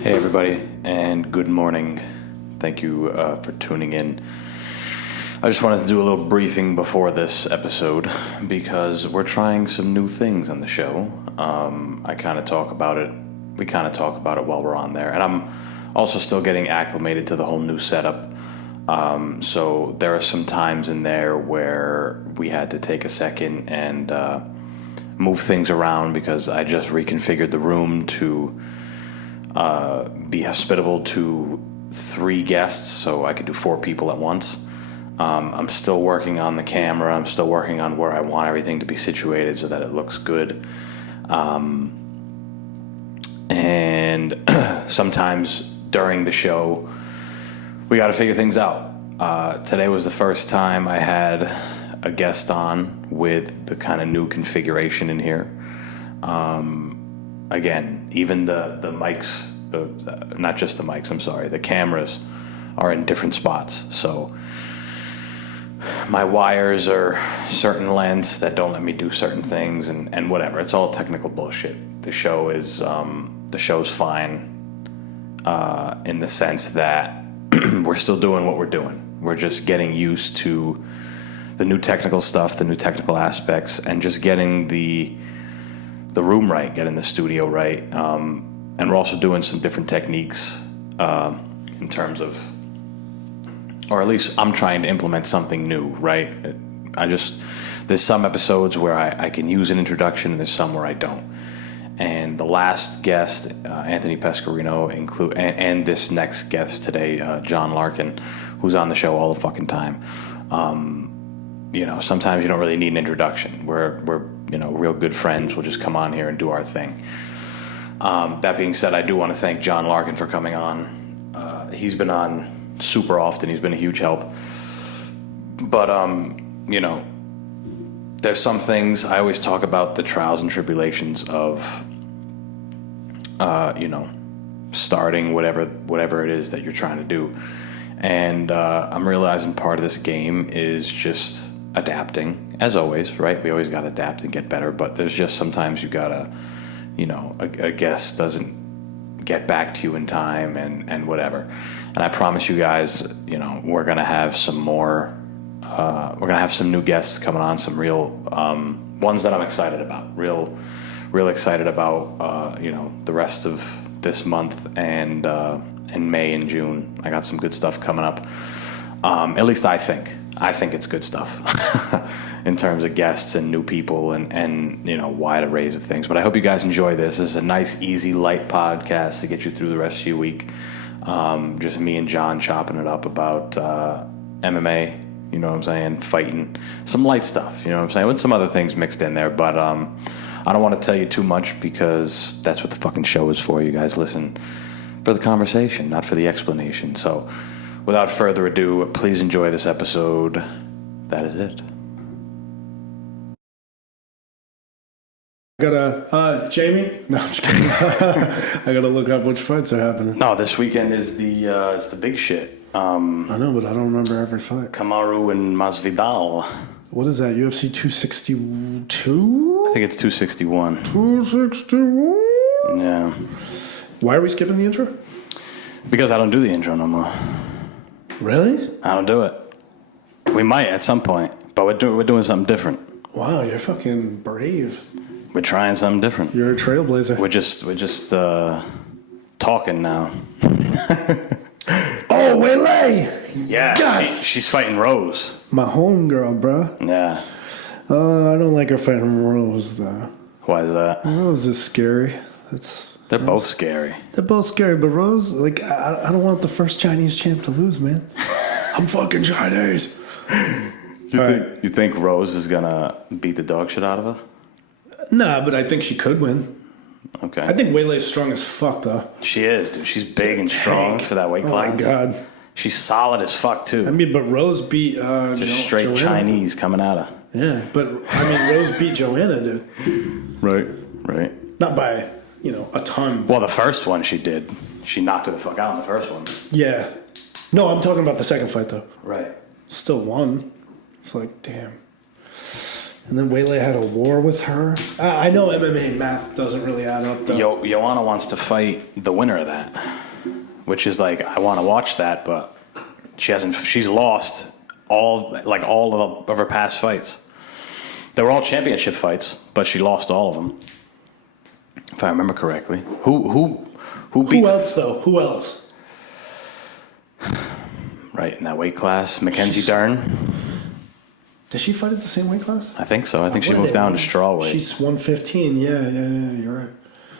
Hey everybody, and good morning. Thank you for tuning in. I just wanted to do a little briefing before this episode because we're trying some new things on the show. I kind of talk about it. We kind of talk about it while we're on there, and I'm also still getting acclimated to the whole new setup. So there are some times in there where we had to take a second and move things around because I just reconfigured the room to be hospitable to 3 guests, so I could do 4 people at once. I'm still working on the camera. I'm still working on where I want everything to be situated so that it looks good. And sometimes during the show, we got to figure things out. Today was the first time I had a guest on with the kind of new configuration in here. Again, even the mics, not just the mics, I'm sorry, the cameras are in different spots. So my wires are certain lengths that don't let me do certain things and whatever. It's all technical bullshit. The show's fine in the sense that we're still doing what we're doing. We're just getting used to the new technical stuff, the new technical aspects, and just getting the room right, getting the studio right, and we're also doing some different techniques in terms of, or at least I'm trying to implement something new, right? There's some episodes where I can use an introduction, and there's some where I don't. And the last guest, Anthony Pescarino, and this next guest today, John Larkin, who's on the show all the fucking time. Sometimes you don't really need an introduction. We're real good friends. We'll just come on here and do our thing. That being said, I do want to thank John Larkin for coming on. He's been on super often. He's been a huge help. But, there's some things I always talk about, the trials and tribulations of, starting whatever it is that you're trying to do. And I'm realizing part of this game is just adapting, as always, right? We always got to adapt and get better, but there's just sometimes you got to, a guest doesn't get back to you in time and whatever. And I promise you guys, we're going to have some more, we're going to have some new guests coming on, some real ones that I'm excited about, real excited about, the rest of this month and in May and June. I got some good stuff coming up. At least I think it's good stuff in terms of guests and new people and wide arrays of things. But I hope you guys enjoy this. This is a nice, easy, light podcast to get you through the rest of your week. Just me and John chopping it up about MMA, you know what I'm saying, fighting, some light stuff, you know what I'm saying, with some other things mixed in there. But I don't want to tell you too much because that's what the fucking show is for. You guys listen for the conversation, not for the explanation. So without further ado, please enjoy this episode. That is it. Jamie? No, I'm just kidding. I gotta look up which fights are happening. No, this weekend is it's the big shit. I know, but I don't remember every fight. Kamaru and Masvidal. What is that, UFC 262? I think it's 261. 261? Yeah. Why are we skipping the intro? Because I don't do the intro no more. Really? I don't do it. We might at some point, but we're doing something different. Wow, you're fucking brave. We're trying something different. You're a trailblazer. We're just talking now. Oh, Waylay! Yeah, yes! She's fighting Rose. My homegirl, bro. Yeah. I don't like her fighting Rose, though. Why is that? Rose is scary. They're both scary. They're both scary, but Rose, I don't want the first Chinese champ to lose, man. I'm fucking Chinese. You think Rose is gonna beat the dog shit out of her? Nah, but I think she could win. Okay. I think Waylay's strong as fuck, though. She is, dude. She's big and strong for that weight class. Oh, my God. She's solid as fuck, too. I mean, but Rose beat just straight Joanna. Chinese coming at her. Yeah, but, Rose beat Joanna, dude. Right. Not by, a ton. Well, the first one she did. She knocked her the fuck out in the first one. Yeah. No, I'm talking about the second fight, though. Right. Still won. It's like, damn. And then Weili had a war with her. I know MMA math doesn't really add up, though. Joanna wants to fight the winner of that, which is like, I want to watch that, but she's lost all of her past fights. They were all championship fights, but she lost all of them, if I remember correctly. Who beat... Who else, though? Who else? Right, in that weight class, Mackenzie Dern. Does she fight at the same weight class? I think so. I think she moved down to strawweight. She's 115. Yeah, you're right.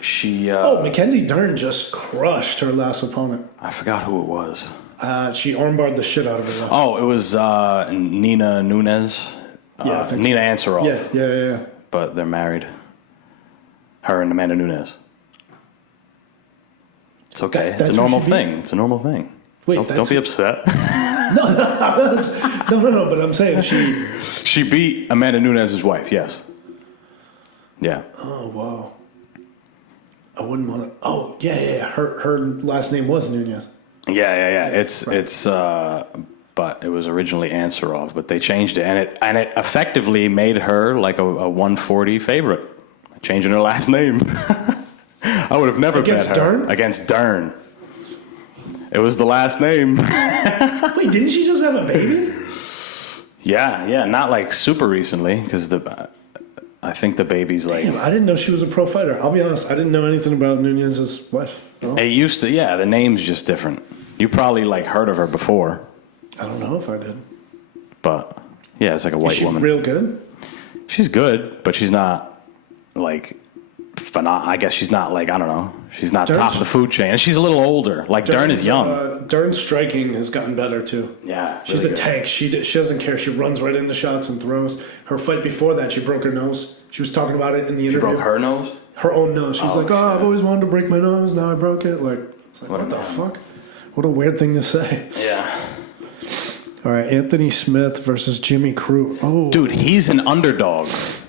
She. Mackenzie Dern just crushed her last opponent. I forgot who it was. She armbarred the shit out of her. Oh, it was Nina Nunes. Yeah, I think Nina so. Ansaroff. Yeah. But they're married. Her and Amanda Nunes. It's okay. It's a normal thing. It's a normal thing. Wait, don't be upset. No, but I'm saying She beat Amanda Nunes' wife, yes. Yeah. Oh, wow. I wouldn't want to... Oh, yeah. Her last name was Nunes. Yeah. It's but it was originally Ansaroff, but they changed it, and it effectively made her like a 140 favorite, changing her last name. I would have never bet her. Dern? Against Dern. It was the last name. Wait, didn't she just have a baby? Yeah, not like super recently, because I think the baby's like... Damn, I didn't know she was a pro fighter. I'll be honest, I didn't know anything about Nunes' wife. No? It used to, the name's just different. You probably like heard of her before. I don't know if I did. But, yeah, it's like a white woman. Real good? She's good, but she's not like... I guess she's not like, I don't know. She's not top of the food chain. And she's a little older. Like, Dern is young. Dern's striking has gotten better, too. Yeah. Really she's a tank. She doesn't care. She runs right into shots and throws. Her fight before that, she broke her nose. She was talking about it in the interview. She broke her nose? Her own nose. She's like, I've always wanted to break my nose. Now I broke it. Like, it's like what the fuck? What a weird thing to say. Yeah. All right, Anthony Smith versus Jimmy Crute. Oh. Dude, he's an underdog,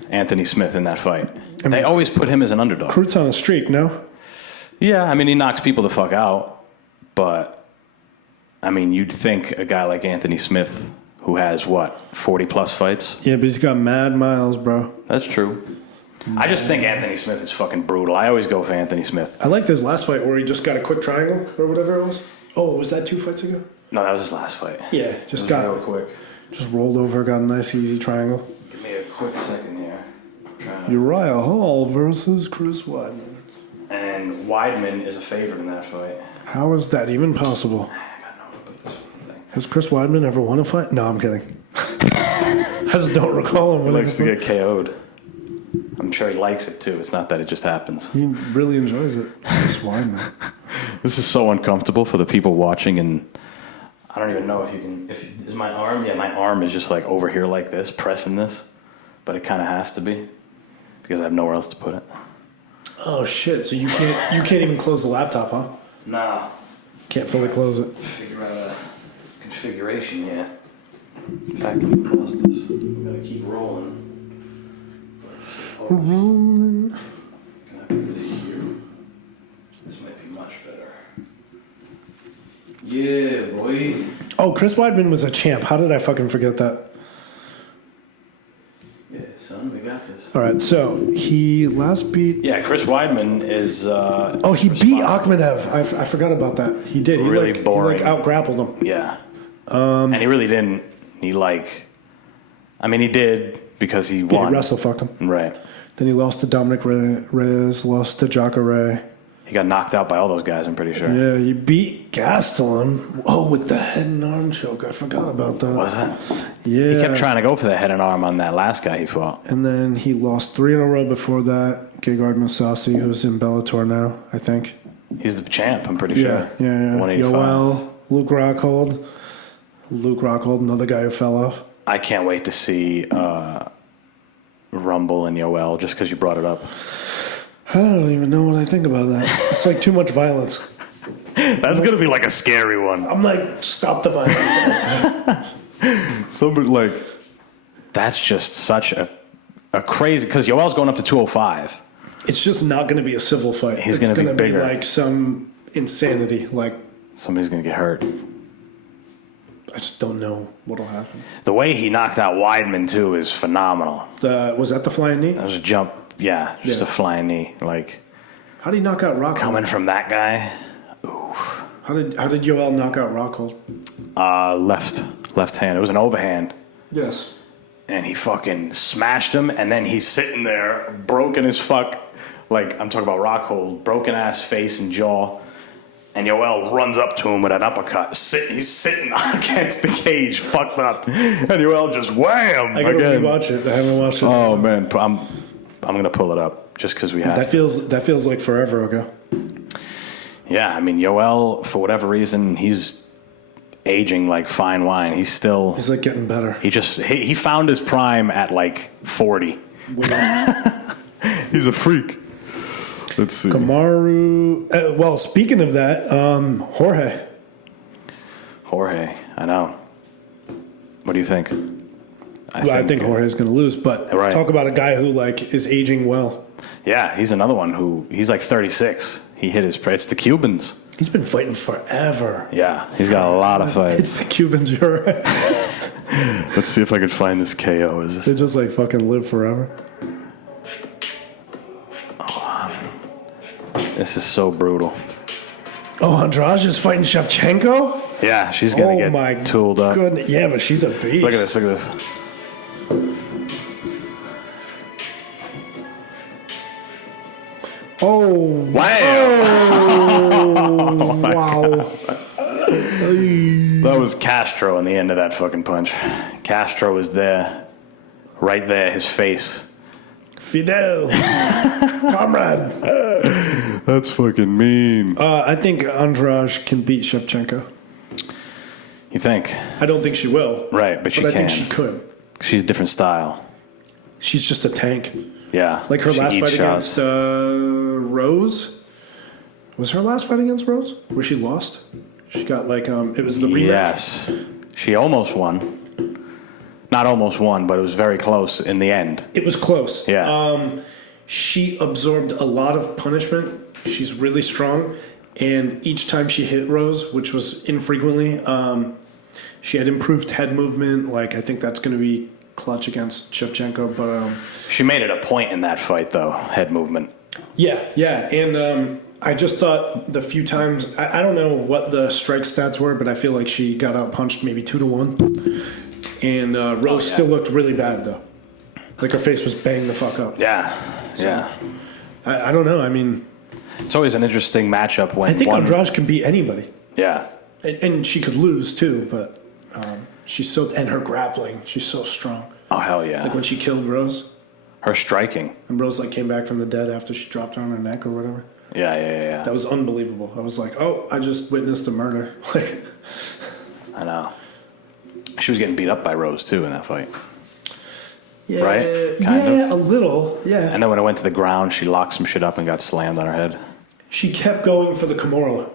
Anthony Smith, in that fight. They always put him as an underdog. Crute's on a streak, no? Yeah, I mean, he knocks people the fuck out. But, I mean, you'd think a guy like Anthony Smith, who has, 40-plus fights? Yeah, but he's got mad miles, bro. That's true. I just think Anthony Smith is fucking brutal. I always go for Anthony Smith. I liked his last fight where he just got a quick triangle or whatever it was. Oh, was that 2 fights ago? No, that was his last fight. Yeah, just got real quick. Just rolled over, got a nice easy triangle. Give me a quick second here. Uriah Hall versus Chris Weidman. And Weidman is a favorite in that fight. How is that even possible? I got nowhere to put this thing. Has Chris Weidman ever won a fight? No, I'm kidding. I just don't recall him. He likes to get KO'd. I'm sure he likes it too. It's not that it just happens. He really enjoys it. Chris Weidman. This is so uncomfortable for the people watching, and I don't even know if you can. Is my arm? Yeah, my arm is just like over here like this, pressing this, but it kind of has to be because I have nowhere else to put it. Oh shit! So you can't even close the laptop, huh? Nah. Can't fully close it. Figure out a configuration here. In fact, let me pause this. We gotta keep rolling. Rolling. Can I put this here? This might be much better. Yeah, boy. Oh, Chris Weidman was a champ. How did I fucking forget that? Yeah, son, we got this. All right, so he last beat... Yeah, Chris Weidman is... he beat Akhmadev. I forgot about that. He did. Really boring. He out-grappled him. Yeah. And he really didn't. He he did because he won. He wrestle-fucked him. Right. Then he lost to Dominic Reyes, lost to Jacare. He got knocked out by all those guys, I'm pretty sure. Yeah, he beat Gastelum. Oh, with the head and arm choke. I forgot about that. Was it? Yeah. He kept trying to go for the head and arm on that last guy he fought. And then he lost 3 in a row before that. Gegard Mousasi, who's in Bellator now, I think. He's the champ, I'm pretty sure. Yeah. 185. Yoel, Luke Rockhold. Another guy who fell off. I can't wait to see Rumble and Yoel just because you brought it up. I don't even know what I think about that. It's like too much violence. That's going to be like a scary one. I'm like, stop the violence. Somebody like... That's just such a crazy... Because Yoel's going up to 205. It's just not going to be a civil fight. He's going to be bigger. Like some insanity. Like somebody's going to get hurt. I just don't know what'll happen. The way he knocked out Weidman, too, is phenomenal. Was that the flying knee? That was a jump. Yeah, just a flying knee. Like, how did he knock out Rockhold? coming from that guy. Oof. How did Yoel knock out Rockhold? Left hand. It was an overhand. Yes. And he fucking smashed him, and then he's sitting there, broken as fuck. Like, I'm talking about Rockhold, broken ass face and jaw. And Yoel runs up to him with an uppercut. He's sitting against the cage, fucked up. And Yoel just wham! I gotta rewatch it. I haven't watched it. Oh man, I'm gonna pull it up just because we have. That feels like forever ago. Yeah, I mean Yoel, for whatever reason, he's aging like fine wine. He's like getting better. He found his prime at like 40. He's a freak. Let's see. Kamaru. Well, speaking of that, Jorge, I know. What do you think? I think Jorge's going to lose, but talk about a guy who like is aging well. Yeah, he's another one he's like 36. He hit his. It's the Cubans. He's been fighting forever. Yeah, he's got a lot of fights. It's the Cubans, you're right. Let's see if I can find this KO. They just like fucking live forever. This is so brutal. Oh, Andrade is fighting Shevchenko? Yeah, she's going to get tooled up. Goodness. Yeah, but she's a beast. Look at this, Oh. Wow. Oh, wow. That was Castro in the end of that fucking punch. Castro was there. Right there, his face. Fidel. Comrade. That's fucking mean. I think Andrade can beat Shevchenko. You think? I don't think she will. Right, but she can. I think she could. She's a different style. She's just a tank. Yeah. Like her last fight against Rose. Was her last fight against Rose? Where she lost? She got like, it was the rematch? Yes. She almost won. Not almost won, but it was very close in the end. It was close. Yeah. She absorbed a lot of punishment. She's really strong. And each time she hit Rose, which was infrequently, she had improved head movement. Like, I think that's going to be clutch against Shevchenko. But she made it a point in that fight, though, head movement. Yeah. And I just thought the few times, I don't know what the strike stats were, but I feel like she got out punched maybe 2-1. And Rose still looked really bad, though. Like her face was banged the fuck up. Yeah, so, yeah. I don't know. I mean, it's always an interesting matchup when I think Andrade can beat anybody. Yeah, and she could lose too, but she's and her grappling, she's so strong. Oh hell yeah! Like when she killed Rose, her striking, and Rose like came back from the dead after she dropped her on her neck or whatever. Yeah. That was unbelievable. I was like, oh, I just witnessed a murder. Like, I know. She was getting beat up by Rose too in that fight. Yeah, right? Kind of. A little, yeah. And then when it went to the ground, she locked some shit up and got slammed on her head. She kept going for the Kimura.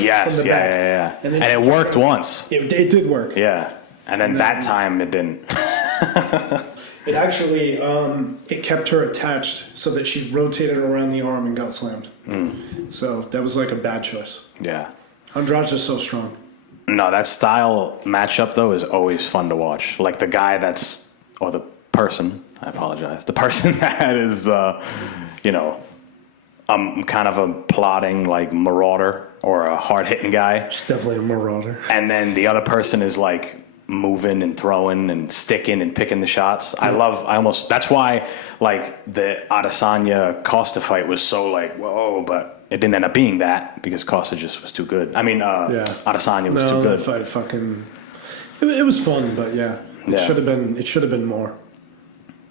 Yes, from the back. Yeah. And it worked once. It did work. Yeah. And then that time it didn't. It actually, it kept her attached so that she rotated around the arm and got slammed. So that was like a bad choice. Yeah. Andrade's just so strong. No, that style matchup, though, is always fun to watch. Like the guy or the person, I apologize, the person that is, kind of a plodding, like, marauder or a hard-hitting guy. She's definitely a marauder. And then the other person is, like, moving and throwing and sticking and picking the shots. Yeah. That's why, like, the Adesanya Costa fight was so, like, whoa, but it didn't end up being that because Costa just was too good. I mean, Adesanya was too good. That fight it was fun, but yeah. It should have been more.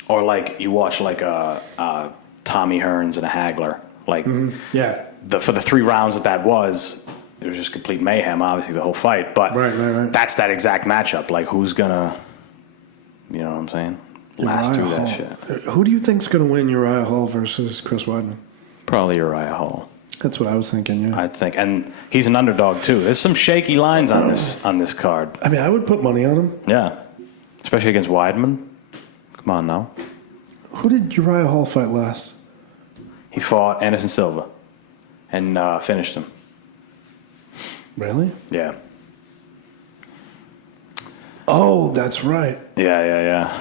Or like you watch like a Tommy Hearns and a Hagler. Like for the 3 rounds that was, it was just complete mayhem, obviously the whole fight. But right. That's that exact matchup. Like who's gonna, you know what I'm saying? Last through that shit. Who do you think's gonna win, Uriah Hall versus Chris Weidman? Probably Uriah Hall. That's what I was thinking. Yeah, I think, and he's an underdog too. There's some shaky lines on this card. I mean, I would put money on him. Yeah, especially against Weidman. Come on now. Who did Uriah Hall fight last? He fought Anderson Silva and finished him. Really? Yeah. Oh, that's right. Yeah.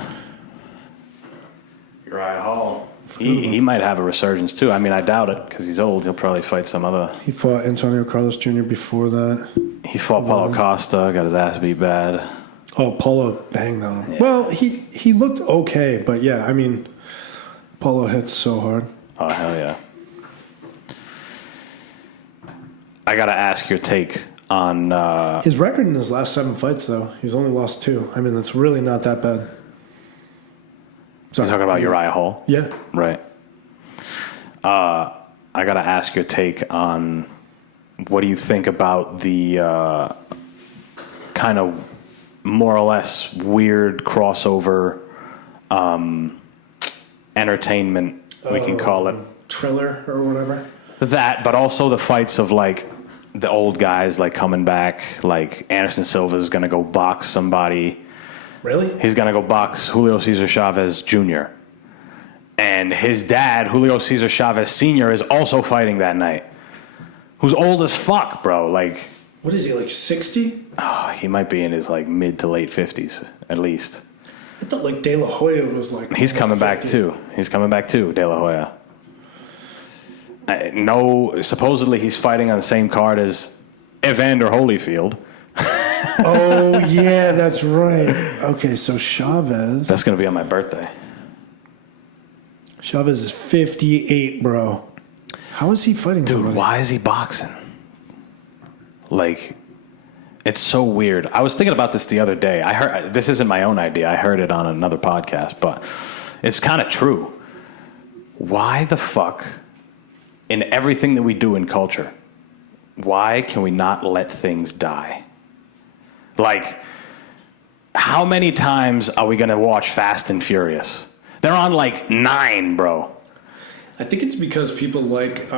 Uriah Hall. He might have a resurgence too. I mean, I doubt it because he's old. He'll probably fight some other. He fought Antonio Carlos Jr. before that. He fought Paulo Costa. Got his ass beat bad. Oh, Paulo banged on him. Yeah. Well, he looked okay, but yeah, I mean, Paulo hits so hard. Oh, hell yeah. I got to ask your take on... his record in his last 7 fights, though, he's only lost 2. I mean, that's really not that bad. You're talking about Uriah Hall? Yeah. Right. I got to ask your take on what do you think about the kind of more or less weird crossover entertainment, we can call it. Triller or whatever. That, but also the fights of like the old guys like coming back, like Anderson Silva's going to go box somebody. Really? He's going to go box Julio Cesar Chavez Jr. And his dad, Julio Cesar Chavez Sr., is also fighting that night. Who's old as fuck, bro. Like, what is he, like 60? Oh, he might be in his like mid to late 50s, at least. I thought like De La Hoya was like... He's coming 50. back too. He's coming back too, De La Hoya. No, supposedly he's fighting on the same card as Evander Holyfield. Oh, yeah, that's right. Okay, so Chavez... That's going to be on my birthday. Chavez is 58, bro. How is he fighting Dude, somebody? why is he boxing? Like, it's so weird. I was thinking about this the other day. I heard this isn't my own idea. I heard it on another podcast, but it's kind of true. Why the fuck, in everything that we do in culture, why can we not let things die? Like, how many times are we going to watch Fast and Furious? They're on like 9, bro. I think it's because people like...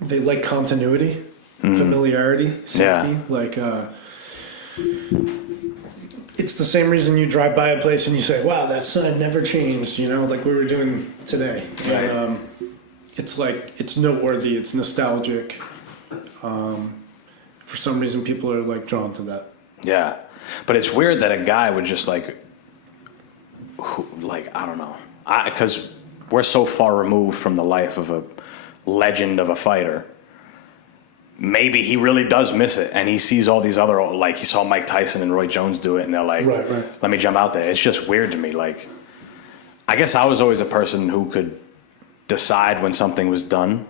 they like continuity, familiarity, safety. Yeah. Like, it's the same reason you drive by a place and you say, wow, that sign never changed, you know, like we were doing today. Right. And, it's like, it's noteworthy, it's nostalgic. For some reason, people are like drawn to that. Yeah. But it's weird that a guy would just I don't know. Because we're so far removed from the life of a legend of a fighter. Maybe he really does miss it, and he sees all these other, like he saw Mike Tyson and Roy Jones do it, and they're like, right. let me jump out there. It's just weird to me. Like, I guess I was always a person who could decide when something was done.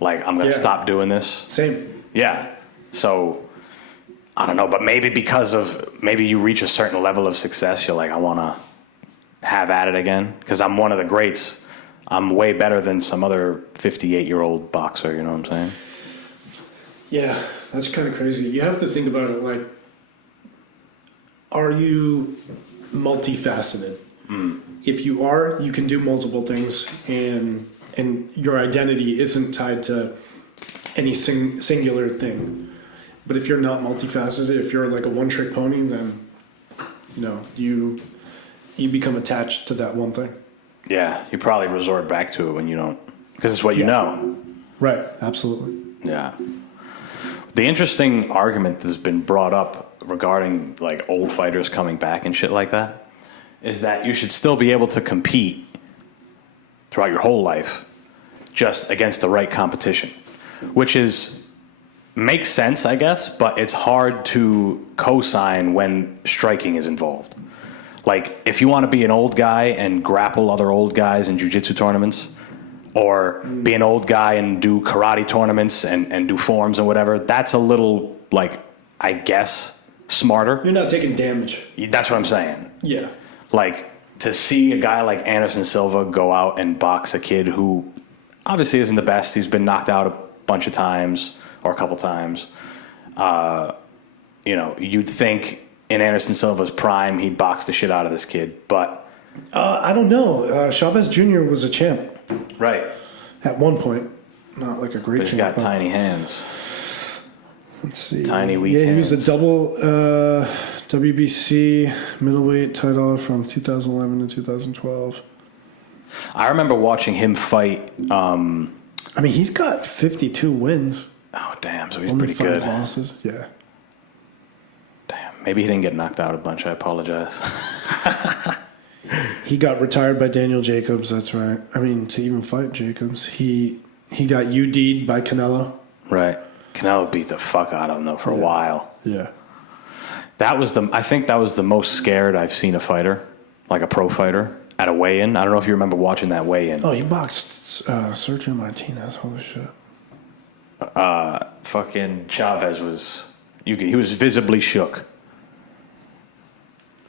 Like, I'm going to stop doing this. Same. Yeah. So, I don't know, but maybe maybe you reach a certain level of success, you're like, I want to have at it again, because I'm one of the greats. I'm way better than some other 58-year-old boxer, you know what I'm saying? Yeah, that's kind of crazy. You have to think about it like, are you multifaceted? If you are, you can do multiple things, and your identity isn't tied to any singular thing. But if you're not multifaceted, if you're like a one-trick pony, then, you know, you become attached to that one thing. Yeah, you probably resort back to it when you don't, because it's what you know. Right, absolutely. Yeah. The interesting argument that's been brought up regarding like old fighters coming back and shit like that is that you should still be able to compete throughout your whole life just against the right competition, which makes sense, I guess, but it's hard to co-sign when striking is involved. Like, if you want to be an old guy and grapple other old guys in jiu-jitsu tournaments, or be an old guy and do karate tournaments and do forms and whatever, that's a little, like, I guess, smarter. You're not taking damage. That's what I'm saying. Yeah. Like, to see a guy like Anderson Silva go out and box a kid who obviously isn't the best. He's been knocked out a bunch of times or a couple times. You know, you'd think in Anderson Silva's prime, he'd box the shit out of this kid, but... I don't know. Chavez Jr. was a champ. Right. At one point. Not like a great But he's champ. got tiny hands. Let's see. Tiny, weak he was a hands. double WBC middleweight title from 2011 to 2012. I remember watching him fight... I mean, he's got 52 wins. Oh, damn, so he's Only pretty 5 good. losses. Yeah. Maybe he didn't get knocked out a bunch. I apologize. He got retired by Daniel Jacobs. That's right. I mean, to even fight Jacobs, he got UD'd by Canelo. Right. Canelo beat the fuck out of him though for a while. Yeah. I think that was the most scared I've seen a fighter, like a pro fighter, at a weigh-in. I don't know if you remember watching that weigh-in. Oh, he boxed Sergio Martinez. Holy shit. Fucking Chavez he was visibly shook.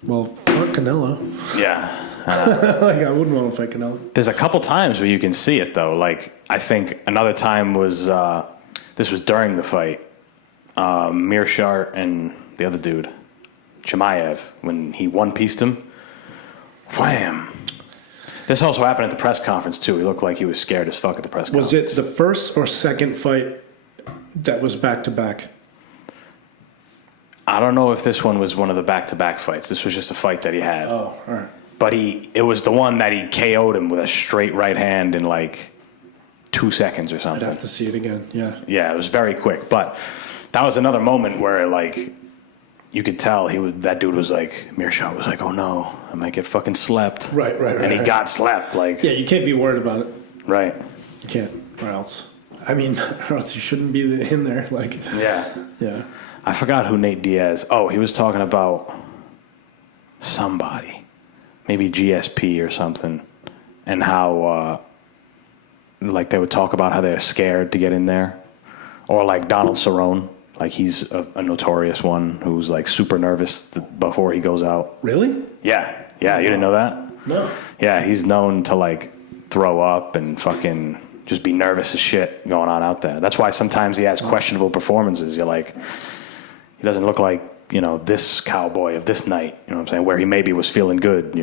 Well, fuck Canelo. Yeah. Like, I wouldn't want to fight Canelo. There's a couple times where you can see it, though. Like, I think another time was, this was during the fight, Mearshart and the other dude, Chimaev, when he one-pieced him. Wham! This also happened at the press conference, too. He looked like he was scared as fuck at the press conference. Was it the first or second fight that was back-to-back? I don't know if this one was one of the back-to-back fights. This was just a fight that he had. Oh, all right. But it was the one that he KO'd him with a straight right hand in like 2 seconds or something. I'd have to see it again, yeah. Yeah, it was very quick. But that was another moment where, like, you could tell that dude was like, Mearshart was like, oh no, I might get fucking slept. Right. And he got slept. Like, yeah, you can't be worried about it. Right. You can't, or else. I mean, or else you shouldn't be in there. Like, yeah. I forgot who Nate Diaz. Oh, he was talking about somebody, maybe GSP or something, and how like they would talk about how they're scared to get in there, or like Donald Cerrone, like he's a notorious one who's like super nervous before he goes out. Really? Yeah. You didn't know that? No. Yeah, he's known to like throw up and fucking just be nervous as shit going on out there. That's why sometimes he has questionable performances. You're like, he doesn't look like, this cowboy of this night, you know what I'm saying, where he maybe was feeling good,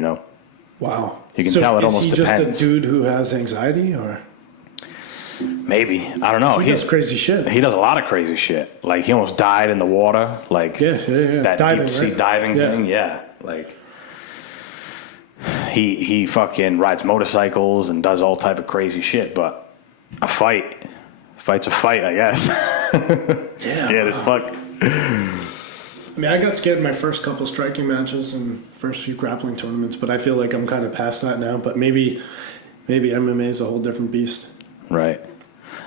Wow. You can tell it almost depends. Is he just a dude who has anxiety, or? Maybe. I don't know. He does crazy shit. He does a lot of crazy shit. Like, he almost died in the water. Like, yeah. That diving, deep sea diving thing. Yeah. Like, he fucking rides motorcycles and does all type of crazy shit. But a fight's a fight, I guess. Scared as fuck. I mean, I got scared in my first couple striking matches and first few grappling tournaments, but I feel like I'm kind of past that now. But maybe MMA is a whole different beast. Right.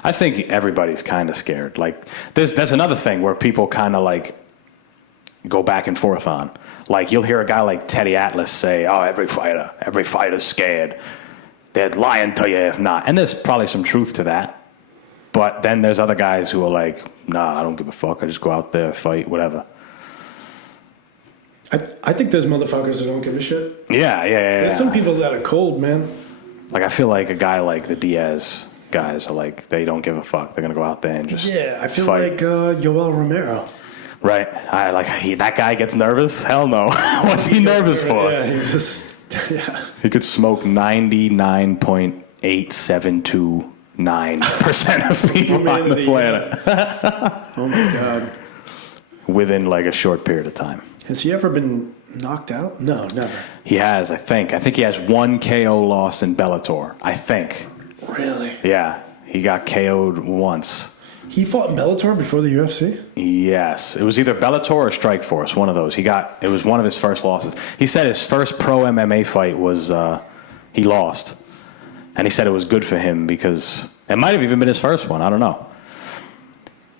I think everybody's kind of scared. Like, there's another thing where people kind of like go back and forth on. Like, you'll hear a guy like Teddy Atlas say, "Oh, every fighter's scared. They're lying to you if not." And there's probably some truth to that. But then there's other guys who are like, "Nah, I don't give a fuck. I just go out there, fight, whatever." I think there's motherfuckers that don't give a shit. Yeah. There's some people that are cold, man. Like, I feel like a guy like the Diaz guys are like, they don't give a fuck. They're gonna go out there and just I feel fight. like Yoel Romero. Right. That guy gets nervous? Hell no. What's he nervous for? Yeah, he's just He could smoke 99.8729% of people on the planet. Oh my god. Within like a short period of time. Has he ever been knocked out? No, never. He has, I think. I think he has one KO loss in Bellator. I think. Really? Yeah. He got KO'd once. He fought in Bellator before the UFC? Yes. It was either Bellator or Strikeforce, one of those. It was one of his first losses. He said his first pro MMA fight was, he lost. And he said it was good for him because it might have even been his first one. I don't know.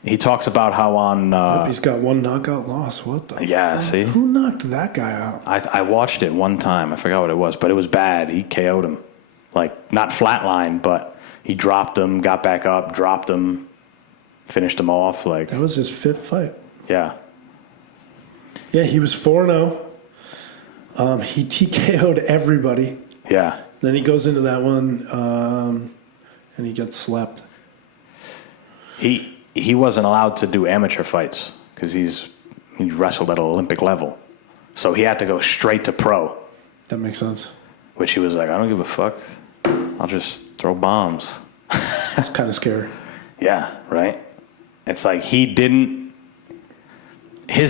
He talks about how on... he's got one knockout loss. What the fuck? See? Who knocked that guy out? I watched it one time. I forgot what it was, but it was bad. He KO'd him. Like, not flatline, but he dropped him, got back up, dropped him, finished him off. Like, that was his fifth fight. Yeah. Yeah, he was 4-0. He TKO'd everybody. Yeah. Then he goes into that one, and he gets slept. He wasn't allowed to do amateur fights because he wrestled at an Olympic level. So he had to go straight to pro. That makes sense. Which he was like, I don't give a fuck. I'll just throw bombs. That's kind of scary. Yeah, right? It's like his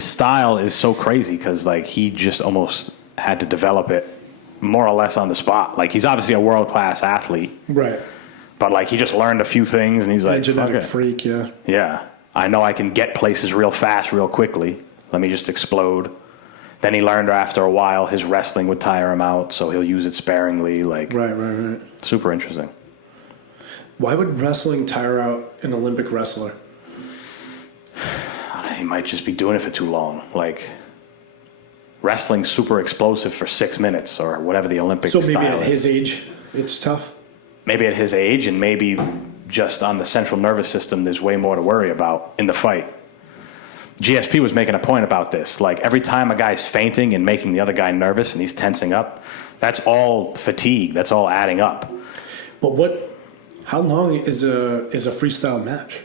style is so crazy because like he just almost had to develop it more or less on the spot. Like, he's obviously a world-class athlete. Right. But like, he just learned a few things and he's like, genetic freak, yeah. Yeah. I know I can get places real fast, real quickly. Let me just explode. Then he learned after a while his wrestling would tire him out, so he'll use it sparingly. Like, Right. super interesting. Why would wrestling tire out an Olympic wrestler? He might just be doing it for too long. Like, wrestling's super explosive for 6 minutes or whatever the Olympic So style maybe at is. his age, it's tough. Maybe at his age, and maybe just on the central nervous system, there's way more to worry about in the fight. GSP was making a point about this. Like, every time a guy's fainting and making the other guy nervous and he's tensing up, that's all fatigue. That's all adding up. But how long is a freestyle match?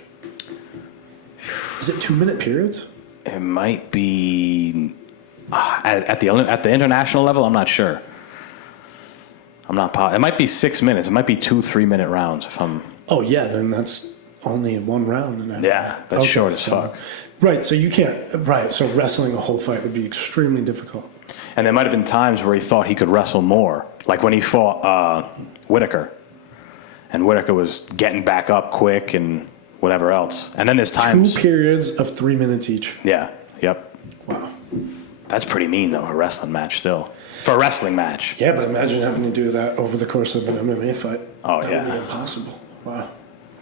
Is it 2-minute periods? It might be at the international level. I'm not sure. I'm not positive. It might be 6 minutes. It might be 2-3 minute rounds. If I'm. Oh yeah, then that's only one round. Yeah, that's short as fuck. Right, so you can't. Right, so wrestling a whole fight would be extremely difficult. And there might have been times where he thought he could wrestle more, like when he fought Whitaker, and Whitaker was getting back up quick and whatever else. And then there's times 2 periods of 3 minutes each. Yeah. Yep. Wow. That's pretty mean though. A wrestling match still. For a wrestling match. Yeah, but imagine having to do that over the course of an MMA fight. Oh, that yeah. would be impossible. Wow.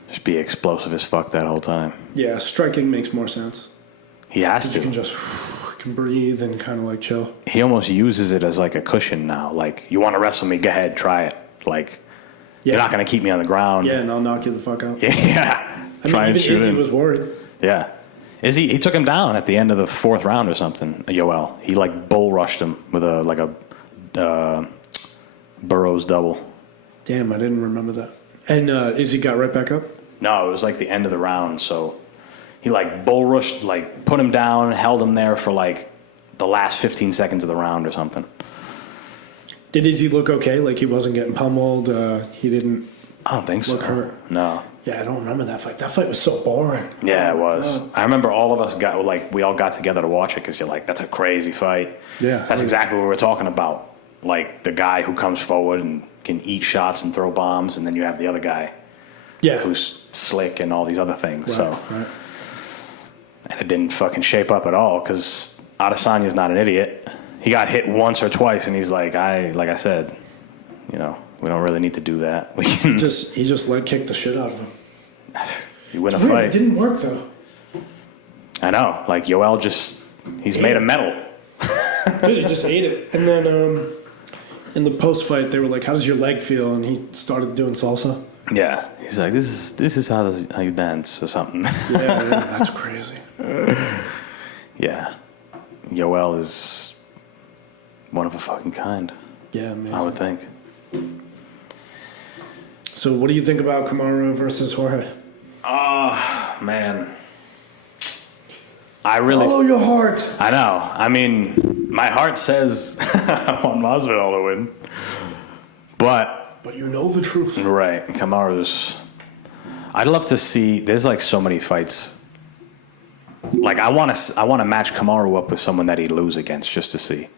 Just be explosive as fuck that whole time. Yeah, striking makes more sense. He has You can to. just can breathe and kind of like chill. He almost uses it as like a cushion now. Like, you want to wrestle me? Go ahead, try it. Like, Yeah. you're not going to keep me on the ground. Yeah, and I'll knock you the fuck out. Yeah. I Try mean, and even shoot Izzy him. was worried. Yeah. He took him down at the end of the 4th round or something, Yoel. He like bull rushed him with a Burroughs double. Damn, I didn't remember that. And Izzy got right back up? No, it was like the end of the round, so he like bull rushed, like put him down, held him there for like the last 15 seconds of the round or something. Did Izzy look okay? Like he wasn't getting pummeled? He didn't I don't think so. look hurt? No. Yeah, I don't remember that fight. That fight was so boring. Yeah, Oh it my was. God. I remember all of us we all got together to watch it because you're like, that's a crazy fight. Yeah. That's exactly what we were talking about. Like the guy who comes forward and can eat shots and throw bombs, and then you have the other guy Yeah. who's slick and all these other things. Right, So, right. and it didn't fucking shape up at all because Adesanya's not an idiot. He got hit once or twice, and he's like I said, we don't really need to do that. We can He just leg kicked the shit out of him. you win a Weird, fight. it didn't work though. I know. Like Yoel he's made of metal. Dude, he just ate it. And then in the post fight, they were like, "How does your leg feel?" And he started doing salsa. Yeah, he's like, this is how you dance or something. Yeah, that's crazy. Yeah, Yoel is one of a fucking kind. Yeah, amazing. I would think. So, what do you think about Kamaru versus Jorge? Oh man, I really. Follow your heart. I know. I mean, my heart says I want Masvidal to win, but But you know the truth. right, Kamaru's. I'd love to see. There's like so many fights. Like I want to match Kamaru up with someone that he'd lose against just to see.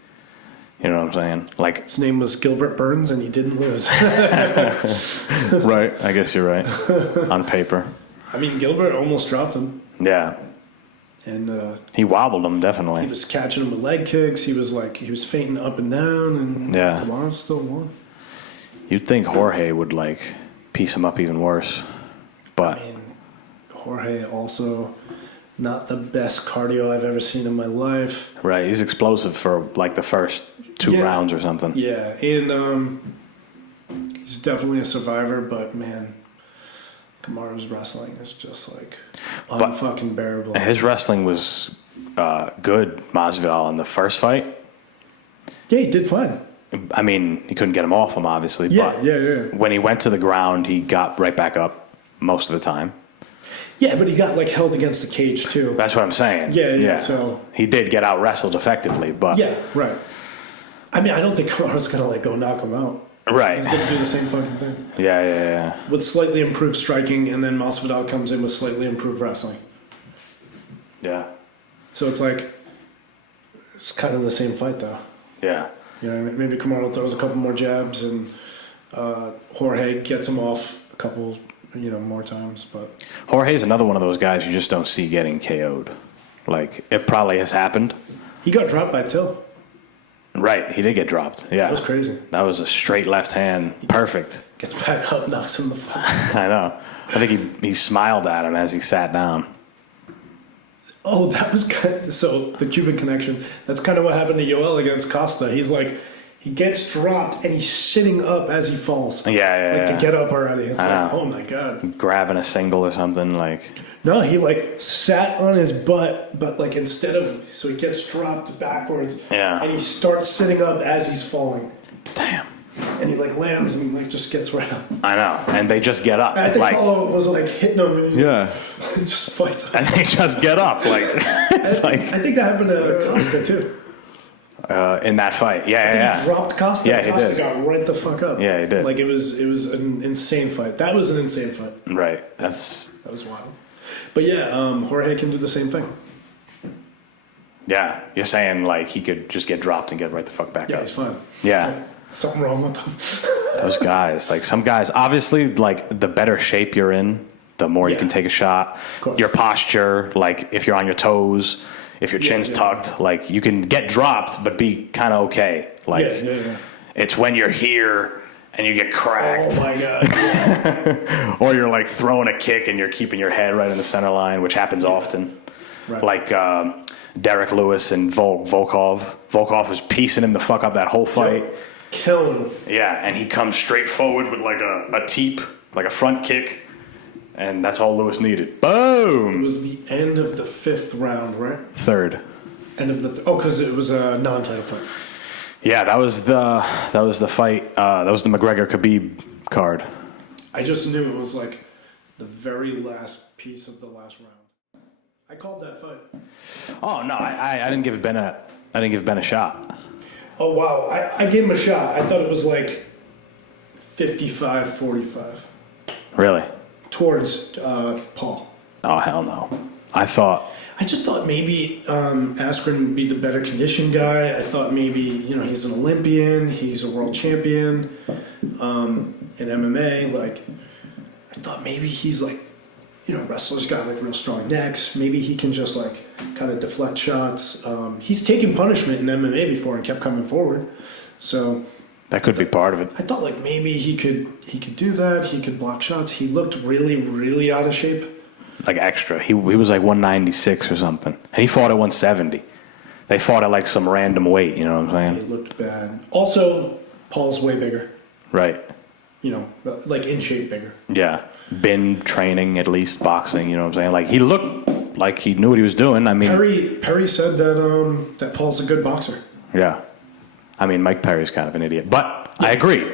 You know what I'm saying? Like, His name was Gilbert Burns, and he didn't lose. right? I guess you're right. On paper, I mean, Gilbert almost dropped him, yeah. and He wobbled him he definitely. was catching him with leg kicks. He was fainting up and down, and Yeah. Kamaru still won. You'd think Jorge would like piece him up even worse, but I mean, Jorge also not the best cardio I've ever seen in my life. right, he's explosive for like the first 2 Yeah. rounds or something. Yeah, and he's definitely a survivor, but man, Kamaru's wrestling is just like unfucking bearable. His wrestling was good, Masvidal, in the first fight. Yeah, he did fine. I mean, he couldn't get him off him, obviously. Yeah, but yeah. when he went to the ground, he got right back up most of the time. Yeah, but he got like held against the cage too. That's what I'm saying. Yeah, so- he did get out wrestled effectively, but Yeah, right. I mean, I don't think Kamaru's gonna like go knock him out. right, He's gonna do the same fucking thing yeah. with slightly improved striking, and then Masvidal comes in with slightly improved wrestling. Yeah, So it's like it's kind of the same fight though. yeah. You know, maybe Kamaru throws a couple more jabs, and Jorge gets him off a couple, more times. But Jorge's another one of those guys you just don't see getting KO'd. Like, it probably has happened. he got dropped by Till. Right, he did get dropped. Yeah, That was crazy. That was a straight left hand, perfect. Gets back up, knocks him the fuck out. I know. I think he smiled at him as he sat down. Oh, that was kind of, so the Cuban connection. That's kind of what happened to Yoel against Costa. He's like, he gets dropped and he's sitting up as he falls. Yeah. To get up already. It's like, oh my god. Grabbing a single or something like. No, he like sat on his butt, but like instead of, so he gets dropped backwards. Yeah. And he starts sitting up as he's falling. Damn. And he like lands and like just gets right up. I know, and they just get up. I think like, Paulo was like hitting him. And yeah. just fights. And they just get up. Like, it's I think that happened to Costa too. In that fight. Yeah. He dropped Costa. Yeah, he Costa did. got right the fuck up. Yeah, he did. Like it was an insane fight. That was an insane fight. Right. That was wild. But yeah, Jorge can do the same thing. Yeah. You're saying like he could just get dropped and get right the fuck back up. Yeah, he's fine. Yeah. Something wrong with them. Those guys, like some guys, obviously, like the better shape you're in, the more you can take a shot. Your posture, like if you're on your toes, if your chin's tucked, like you can get dropped but be kind of okay. Like it's when you're here and you get cracked. Oh my god. Yeah. Or you're like throwing a kick and you're keeping your head right in the center line, which happens often. Right. Like Derek Lewis and Volkov. Volkov was piecing him the fuck up that whole fight. Yep. Killing him. Yeah, and he comes straight forward with like a teep, like a front kick, and that's all Lewis needed. Boom! It was the end of the 5th round, right? Third. End of the because it was a non-title fight. Yeah, that was the fight. That was the McGregor Khabib card. I just knew it was like the very last piece of the last round. I called that fight. Oh no, I didn't give Ben a shot. Oh, wow. I gave him a shot. I thought it was like 55-45. Really? Towards Paul. Oh, hell no. I just thought maybe Askren would be the better conditioned guy. I thought maybe, he's an Olympian. He's a world champion in MMA. Like, I thought maybe he's like, wrestlers got like real strong necks. Maybe he can just like kind of deflect shots. He's taken punishment in MMA before and kept coming forward. So that could be part of it. I thought like maybe he could do that. He could block shots. He looked really, really out of shape. Like extra. He was like 196 or something. And he fought at 170. They fought at like some random weight, you know what I'm saying? It looked bad. Also, Paul's way bigger. Right. Like in shape bigger. Yeah. Been training, at least boxing, you know what I'm saying? Like he looked like he knew what he was doing. I mean, Perry said that Paul's a good boxer. Yeah. I mean, Mike Perry's kind of an idiot. But I agree.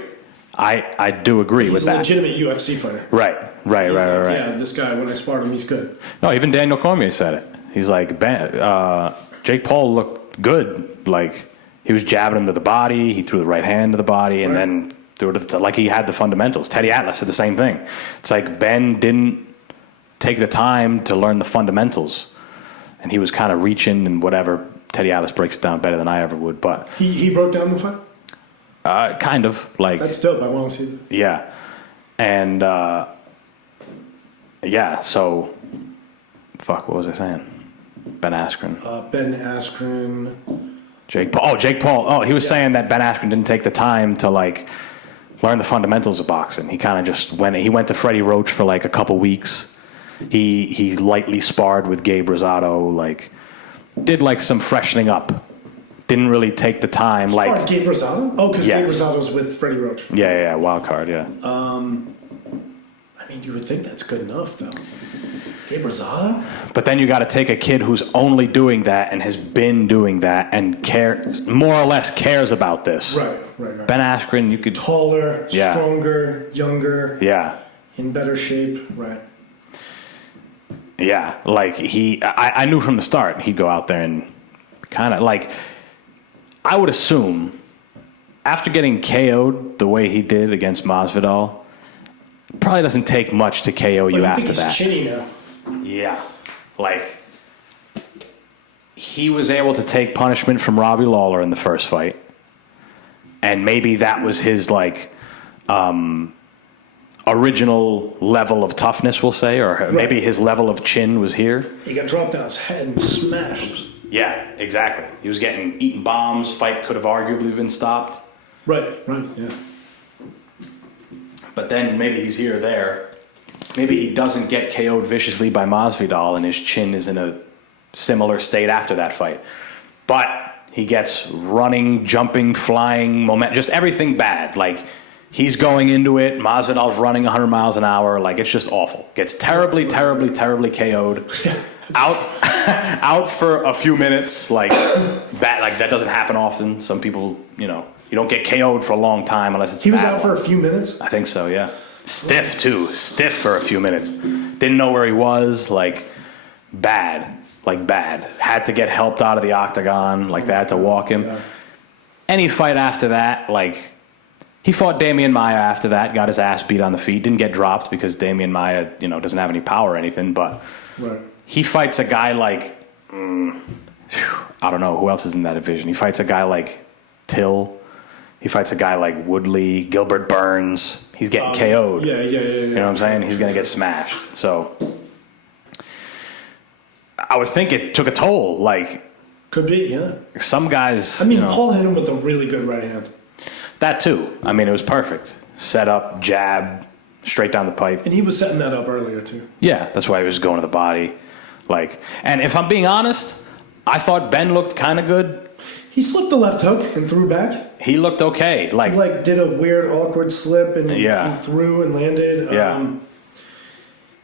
I do agree with that. He's a legitimate UFC fighter. Right. Yeah, this guy, when I sparred him, he's good. No, even Daniel Cormier said it. He's like, Jake Paul looked good. Like, he was jabbing him to the body. He threw the right hand to the body, and then threw it like he had the fundamentals. Teddy Atlas said the same thing. It's like Ben didn't take the time to learn the fundamentals, and he was kind of reaching and whatever. Teddy Atlas breaks it down better than I ever would, but he broke down the fight. Kind of like that's dope. I want to see that. Yeah, and So, fuck. What was I saying? Ben Askren. Jake Paul. Oh, Jake Paul. Oh, he was saying that Ben Askren didn't take the time to like learn the fundamentals of boxing. He kind of just went. He went to Freddie Roach for like a couple weeks. He lightly sparred with Gabe Rosado. Like did like some freshening up. Didn't really take the time. Like Gabe Rosado. Oh, because Gabe Rosado's with Freddie Roach. Yeah. Wild card. Yeah. I mean, you would think that's good enough, though. Gabe Rosado? But then you got to take a kid who's only doing that and has been doing that and more or less cares about this. Right. Ben Askren, you could... Taller, stronger, younger. Yeah. In better shape. Right. Yeah. Like, I knew from the start he'd go out there and kind of, like... I would assume, after getting KO'd the way he did against Masvidal... Probably doesn't take much to KO you after that. He's chinny now. Yeah. Like, he was able to take punishment from Robbie Lawler in the first fight. And maybe that was his, like, original level of toughness, we'll say. Or maybe his level of chin was here. He got dropped on his head and smashed. Yeah, exactly. He was getting eaten bombs. Fight could have arguably been stopped. Right, yeah. But then maybe he's here or there. Maybe he doesn't get KO'd viciously by Masvidal and his chin is in a similar state after that fight. But he gets running, jumping, flying, just everything bad. Like, he's going into it. Masvidal's running 100 miles an hour. Like, it's just awful. Gets terribly KO'd. Out for a few minutes. Like, bad. Like, that doesn't happen often. Some people, you don't get KO'd for a long time unless it's He was bad out for a few minutes? I think so, yeah. Stiff, too. Stiff for a few minutes. Didn't know where he was. Like, bad. Had to get helped out of the octagon. Like, they had to walk him. Yeah. Any fight after that, like, he fought Damian Maia after that, got his ass beat on the feet, didn't get dropped because Damian Maia, doesn't have any power or anything, but Right. he fights a guy like, I don't know, who else is in that division? He fights a guy like Till. He fights a guy like Woodley, Gilbert Burns. He's getting KO'd. Yeah. You know what I'm saying? He's going to get smashed. So I would think it took a toll. Like, could be, yeah. some guys. I mean, Paul hit him with a really good right hand. That too. I mean, it was perfect. Set up, jab, straight down the pipe. And he was setting that up earlier, too. Yeah, that's why he was going to the body. Like, and if I'm being honest, I thought Ben looked kind of good. He slipped the left hook and threw back. He looked okay. He did a weird, awkward slip and he threw and landed. Yeah.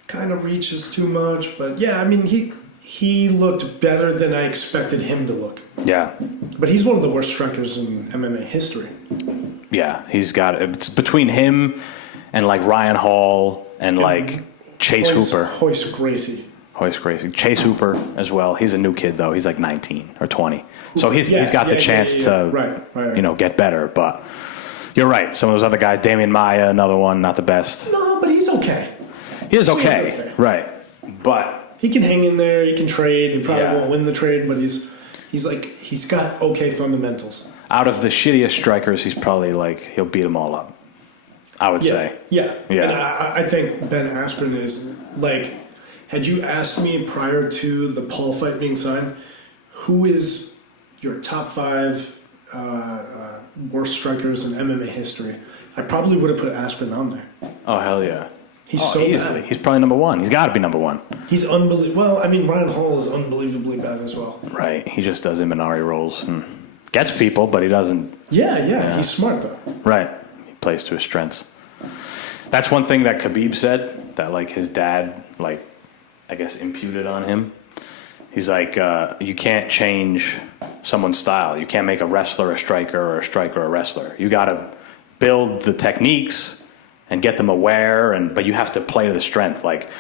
Kind of reaches too much. But, yeah, I mean, he looked better than I expected him to look. Yeah. But he's one of the worst strikers in MMA history. Yeah, it's between him and, like, Ryan Hall and, like, Chase Hooper. Hoist Gracie. Chase Hooper as well. He's a new kid, though. He's like 19 or 20. So he's got the chance to, right. Get better. But you're right. Some of those other guys, Damian Maia, another one, not the best. No, but he's okay. He is okay. Right. But he can hang in there. He can trade. He probably won't win the trade, but he's got okay fundamentals. Out of the shittiest strikers, he's probably he'll beat them all up. I would say. Yeah. And I think Ben Askren is had you asked me prior to the Paul fight being signed, who is your top 5 worst strikers in MMA history, I probably would have put Askren on there. Oh, hell yeah. He's so easily. bad. He's probably number 1. He's got to be number 1. He's unbelievable. Well, I mean, Ryan Hall is unbelievably bad as well. Right. He just does Imanari rolls and gets people, but he doesn't. Yeah. He's smart, though. Right. He plays to his strengths. That's one thing that Khabib said, that, his dad, I guess, imputed on him. He's like, you can't change someone's style. You can't make a wrestler a striker or a striker a wrestler. You got to build the techniques and get them aware, but you have to play to the strength. Like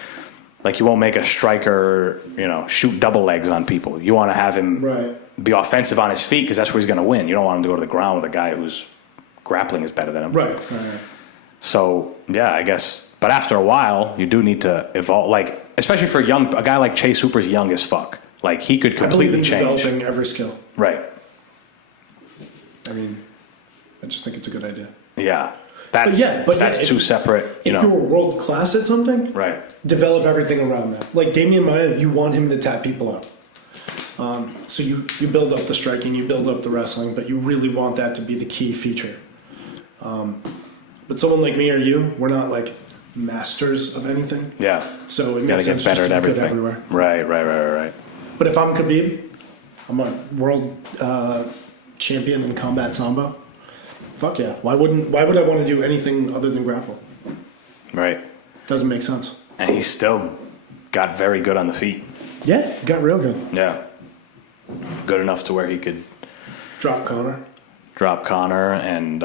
you won't make a striker, shoot double legs on people. You want to have him be offensive on his feet because that's where he's going to win. You don't want him to go to the ground with a guy whose grappling is better than him. Right. So, yeah, I guess. But after a while, you do need to evolve. Especially for a guy like Chase Hooper's young as fuck. He could completely change. Developing every skill. Right. I mean, I just think it's a good idea. Yeah. That's two separate, If you're world class at something, right, develop everything around that. Like Damian Maia, you want him to tap people out. So you build up the striking, you build up the wrestling, but you really want that to be the key feature. But someone like me or you, we're not masters of anything. Yeah. So it you makes gotta sense get better just at to put everything. everywhere. Right. But if I'm Khabib, I'm a world champion in combat sambo. Fuck yeah. Why would I want to do anything other than grapple? Right. Doesn't make sense. And he still got very good on the feet. Yeah, got real good. Yeah. Good enough to where he could drop Connor and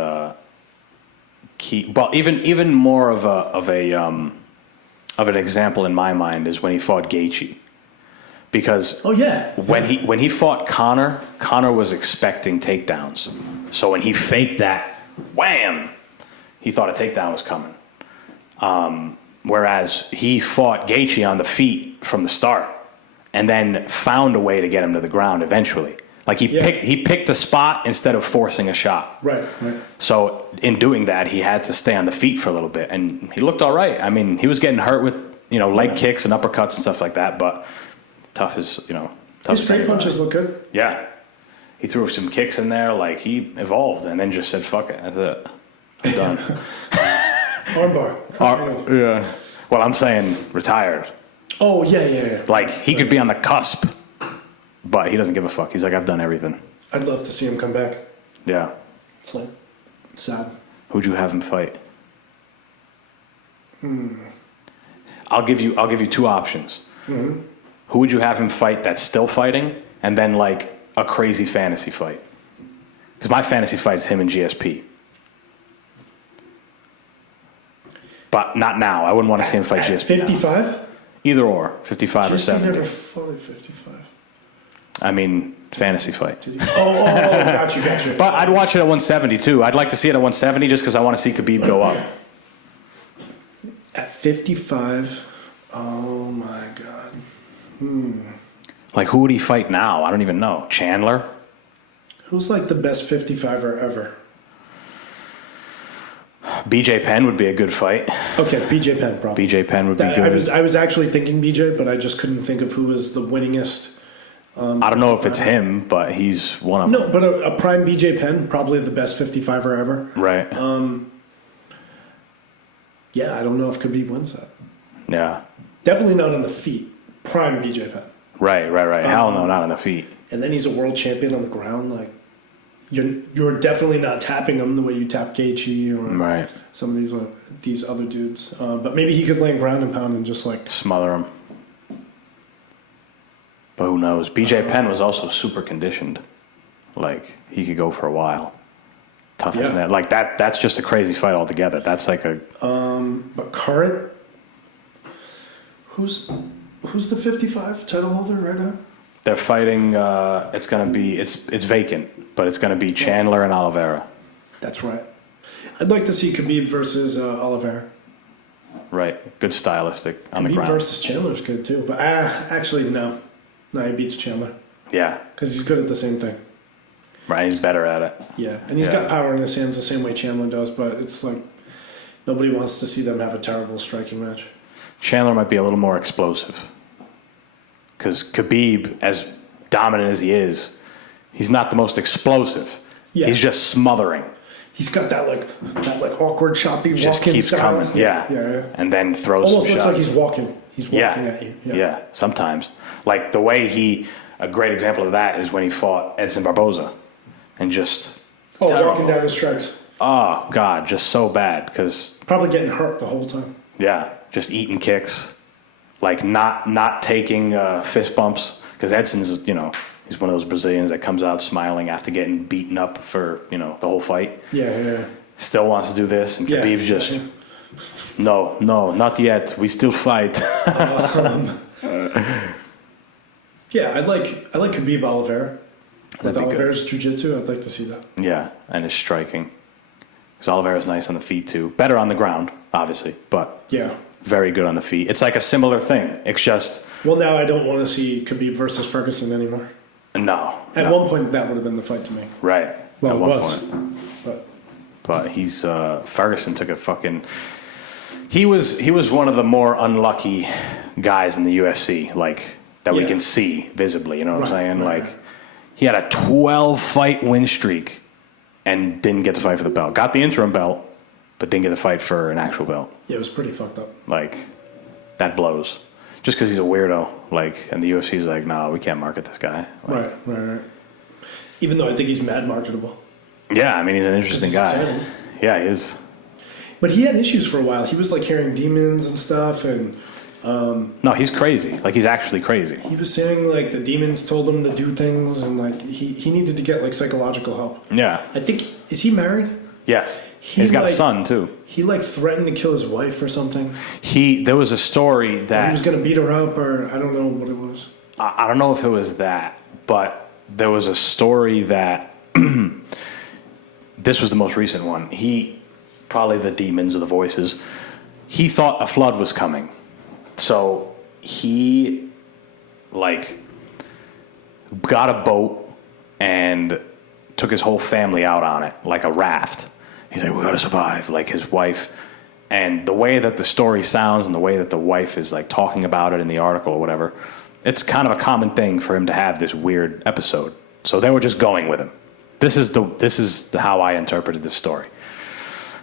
keep. Well, even more of an example in my mind is when he fought Gaethje. Because when he fought Connor was expecting takedowns. So when he faked that, wham, he thought a takedown was coming. Whereas he fought Gaethje on the feet from the start and then found a way to get him to the ground eventually. He picked a spot instead of forcing a shot. Right. So in doing that, he had to stay on the feet for a little bit. And he looked all right. I mean, he was getting hurt with, leg kicks and uppercuts and stuff like that, but tough as His straight punches look good. Yeah. He threw some kicks in there, like he evolved and then just said, fuck it, that's it. I'm done. Armbar. Yeah. Well, I'm saying retired. Oh, yeah. Like, he could be on the cusp, but he doesn't give a fuck. He's like, I've done everything. I'd love to see him come back. Yeah. It's like, sad. Who'd you have him fight? I'll give you two options. Mm-hmm. Who would you have him fight that's still fighting, and then like a crazy fantasy fight? Because my fantasy fight is him and GSP. But not now. I wouldn't want to see him fight GSP. 55? Either or, 55 or GSP 70. never fought at 55. I mean, fantasy fight. Got you. But I'd watch it at 170 too. I'd like to see it at 170 just because I want to see Khabib go up. At 55, oh my God. Like, who would he fight now? I don't even know. Chandler? Who's like the best 55er ever? BJ Penn would be a good fight. Okay, BJ Penn probably. BJ Penn would be good. I was actually thinking BJ, but I just couldn't think of who was the winningest. I don't know if it's him, but he's one of them. No, but a prime BJ Penn, probably the best 55er ever. Right. Yeah, I don't know if Khabib wins that. Yeah. Definitely not on the feet. Prime BJ Penn. Right. Hell no, not on the feet. And then he's a world champion on the ground. Like, you're definitely not tapping him the way you tap Gaethje or some of these other dudes. But maybe he could land ground and pound and just like smother him. But who knows? BJ Penn was also super conditioned. Like, he could go for a while. Tough as that. Like, that's just a crazy fight altogether. That's like a... But current... Who's the 55 title holder right now? They're fighting... it's going to be... It's vacant, but it's going to be Chandler and Oliveira. That's right. I'd like to see Khabib versus Oliveira. Right. Good stylistic on the Khabib ground. versus Chandler's good, too. But actually, no. No, he beats Chandler. Yeah. Because he's good at the same thing. Right, he's better at it. Yeah, and he's got power in his hands the same way Chandler does, but it's like nobody wants to see them have a terrible striking match. Chandler might be a little more explosive. Because Khabib, as dominant as he is, he's not the most explosive. Yeah. He's just smothering. He's got that awkward choppy just walking keeps style. Coming, yeah. And then throws almost some looks shots. Like he's walking. He's walking at you. Yeah, sometimes. Like the way a great example of that is when he fought Edson Barboza. And just... walking down the strikes. Oh, God, just so bad. Because probably getting hurt the whole time. Yeah, just eating kicks. Like, not taking fist bumps. Because Edson's, he's one of those Brazilians that comes out smiling after getting beaten up for, the whole fight. Yeah. Still wants to do this. And Khabib's just... No, not yet. We still fight. Yeah, I like Khabib Oliveira. With Oliveira's jiu-jitsu, I'd like to see that. Yeah, and his striking. Because Oliveira's nice on the feet, too. Better on the ground, obviously, but very good on the feet. It's like a similar thing. It's just... Well, now I don't want to see Khabib versus Ferguson anymore. No. At one point, that would have been the fight to me. Right. Well, at it was. Point. But he's... Ferguson took a fucking... He was one of the more unlucky guys in the UFC, like, that we can see visibly, you know what I'm saying? Like... He had a 12-fight win streak and didn't get to fight for the belt. Got the interim belt, but didn't get to fight for an actual belt. Yeah, it was pretty fucked up. Like, that blows. Just because he's a weirdo. Like, and the UFC's like, no, we can't market this guy. Like, right. Even though I think he's mad marketable. Yeah, I mean, he's an interesting guy. Exciting. Yeah, he is. But he had issues for a while. He was, like, hearing demons and stuff, and... no, he's crazy. Like, he's actually crazy. He was saying, like, the demons told him to do things, and, like, he needed to get, like, psychological help. Yeah. I think... Is he married? Yes. He's got a son, too. He, like, threatened to kill his wife or something. There was a story that... he was going to beat her up, or I don't know what it was. I don't know if it was that, but there was a story that... This was the most recent one. Probably the demons or the voices, he thought a flood was coming. So he, like, got a boat and took his whole family out on it, like a raft. He's like, we gotta survive. Like, his wife, and the way that the story sounds and the way that the wife is, like, talking about it in the article or whatever, it's kind of a common thing for him to have this weird episode. So they were just going with him. This is how I interpreted this story.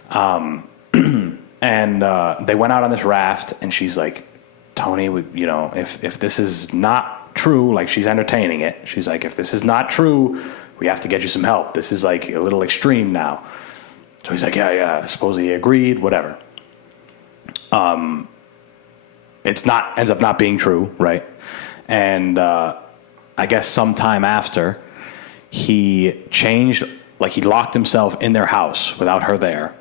And they went out on this raft, and she's like, Tony, if this is not true, like she's entertaining it. She's like, if this is not true, we have to get you some help. This is like a little extreme now. So he's like, yeah. Supposedly he agreed, whatever. Ends up not being true, right? And I guess sometime after, he locked himself in their house without her there,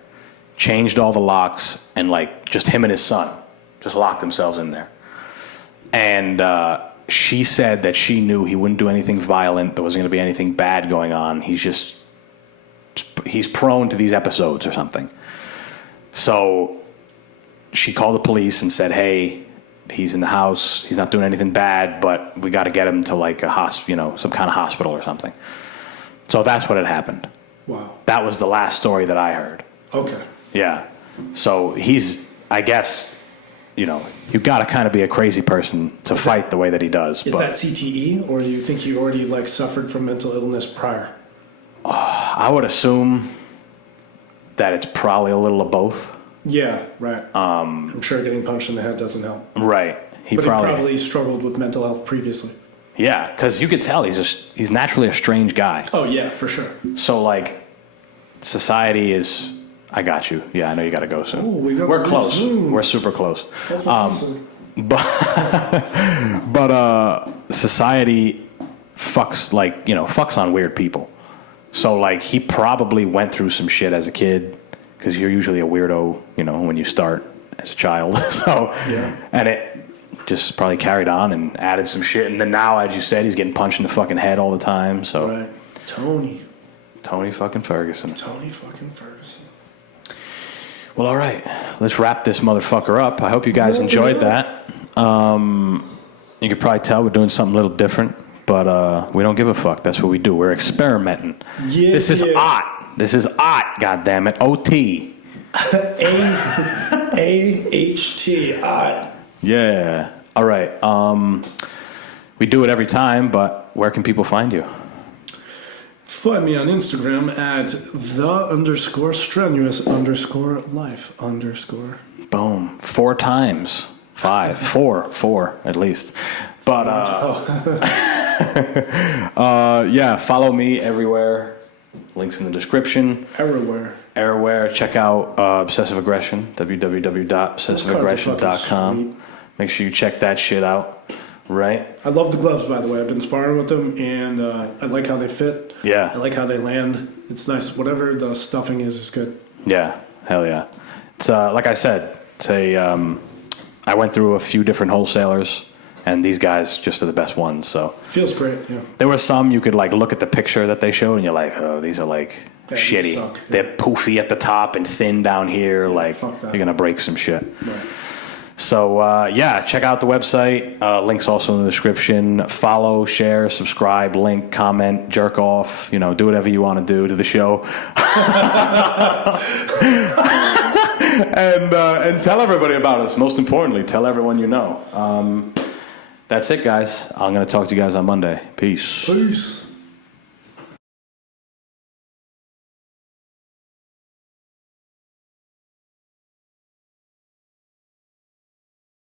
changed all the locks, and like just him and his son just locked themselves in there. And she said that she knew he wouldn't do anything violent. There wasn't going to be anything bad going on. He's prone to these episodes or something. So she called the police and said, hey, he's in the house. He's not doing anything bad, but we got to get him to like some kind of hospital or something. So that's what had happened. Wow. That was the last story that I heard. Okay. Yeah. So he's, I guess, you've got to kind of be a crazy person to fight the way that he does. Is that CTE, or do you think he already like suffered from mental illness prior? I would assume that it's probably a little of both. Yeah, right. I'm sure getting punched in the head doesn't help. Right. He probably struggled with mental health previously. Yeah, because you could tell he's naturally a strange guy. Oh, yeah, for sure. So, like, society is... I got you. Yeah, I know you got to go soon. Ooh, we're close. We're super close. But society fucks on weird people. So, like, he probably went through some shit as a kid, because you're usually a weirdo, when you start as a child. So, yeah. And it just probably carried on and added some shit. And then now, as you said, he's getting punched in the fucking head all the time. So, right. Tony fucking Ferguson. Tony fucking Ferguson. Well, all right. Let's wrap this motherfucker up. I hope you guys enjoyed that. You could probably tell we're doing something a little different, but we don't give a fuck. That's what we do. We're experimenting. Yeah, this is art. This is art, goddammit. OT. AHT. Art. Yeah. All right. We do it every time, but where can people find you? Find me on Instagram at _strenuous_life_. Boom. 4 times. 5. 4 at least. But yeah, follow me everywhere. Links in the description. Everywhere. Check out Obsessive Aggression. www.obsessiveaggression.com. Make sure you check that shit out. Right. I love the gloves, by the way. I've been sparring with them, and I like how they fit. Yeah. I like how they land. It's nice. Whatever the stuffing is good. Yeah. Hell yeah. It's like I said. I went through a few different wholesalers, and these guys just are the best ones. So feels great. Yeah. There were some you could like look at the picture that they showed, and you're like, oh, these are like shitty. Suck, yeah. They're poofy at the top and thin down here. Yeah, like you're gonna break some shit. Right. So, yeah, check out the website. Link's also in the description. Follow, share, subscribe, link, comment, jerk off. Do whatever you want to do to the show. And tell everybody about us. Most importantly, tell everyone you know. That's it, guys. I'm going to talk to you guys on Monday. Peace.